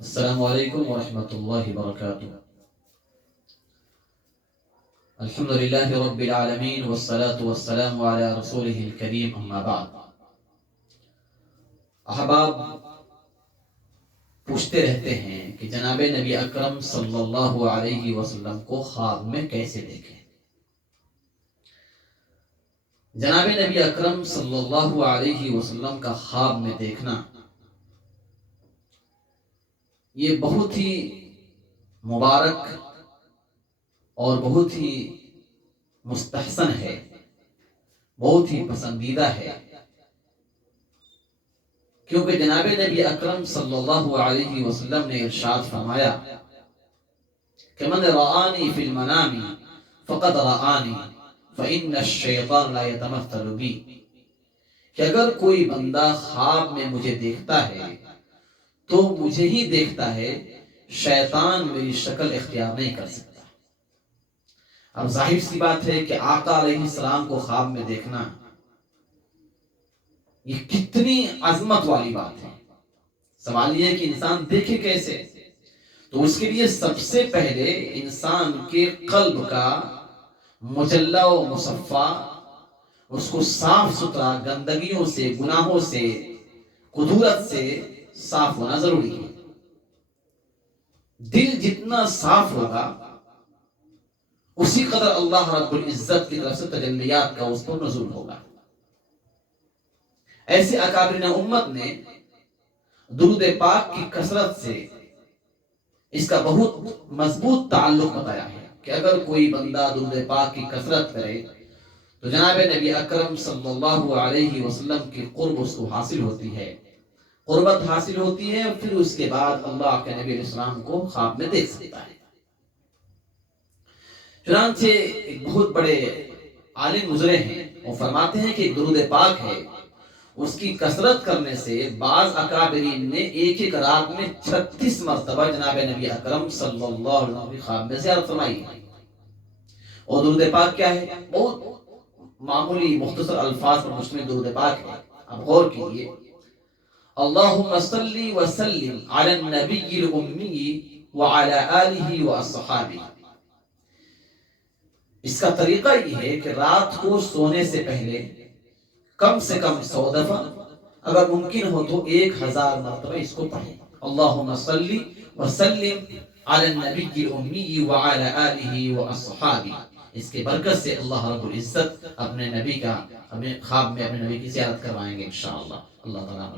السلام علیکم ورحمۃ اللہ وبرکاتہ۔ الحمد للہ رب العالمین والصلاة والسلام علی رسولہ الکریم، اما بعد۔ احباب پوچھتے رہتے ہیں کہ جناب نبی اکرم صلی اللہ علیہ وسلم کو خواب میں کیسے دیکھیں۔ جناب نبی اکرم صلی اللہ علیہ وسلم کا خواب میں دیکھنا یہ بہت ہی مبارک اور بہت ہی مستحسن ہے، بہت ہی پسندیدہ ہے، کیونکہ جناب نبی اکرم صلی اللہ علیہ وسلم نے ارشاد فرمایا کہ من رآنی فی المنام فقد رآنی فإن الشیطان لا يتمثل بی، کہ اگر کوئی بندہ خواب میں مجھے دیکھتا ہے تو مجھے ہی دیکھتا ہے، شیطان میری شکل اختیار نہیں کر سکتا۔ اب ظاہر سی بات ہے کہ آقا علیہ السلام کو خواب میں دیکھنا یہ کتنی عظمت والی بات ہے۔ سوال یہ ہے کہ انسان دیکھے کیسے؟ تو اس کے لیے سب سے پہلے انسان کے قلب کا مجلہ و مصفہ، اس کو صاف ستھرا گندگیوں سے، گناہوں سے، کدورت سے صاف ہونا ضروری ہے۔ دل جتنا صاف ہوگا اسی قدر اللہ رب العزت کی طرف سے تجلیات کا اس پر نزول ہوگا۔ ایسے اکابرین امت نے درود پاک کی کثرت سے اس کا بہت مضبوط تعلق بتایا ہے کہ اگر کوئی بندہ درود پاک کی کثرت کرے تو جناب نبی اکرم صلی اللہ علیہ وسلم کی قرب اس کو حاصل ہوتی ہے، قربت حاصل ہوتی ہے، پھر اس کے بعد اللہ کے نبی علیہ السلام کو خواب میں دیکھ سکتا ہے۔ چنانچہ ایک بہت بڑے عالم گزرے ہیں، وہ فرماتے ہیں کہ درود پاک ہے، اس کی کثرت کرنے سے بعض اکابرین نے ایک ایک رات میں 36 مرتبہ جناب نبی اکرم صلی اللہ علیہ وسلم کی خواب میں زیارت فرمائی ہے۔ اور درود پاک کیا ہے؟ بہت معمولی مختصر الفاظ پر مشتمل درود پاک ہے۔ اب غور کیجیے، اللہم صلی وسلم علی النبی الامی وعلی آلہ واصحابہ۔ اس کا طریقہ یہ ہے کہ رات کو سونے سے پہلے کم سے کم 100 دفعہ، اگر ممکن ہو تو 1000 مرتبہ اس کو پڑھیں۔ اللہم صلی وسلم علی النبی الامی وعلی آلہ واصحابہ۔ اس کے برکت سے اللہ رب العزت اپنے نبی کا، ہمیں خواب میں اپنے نبی کی زیارت کروائیں گے انشاءاللہ۔ اللہ تعالیٰ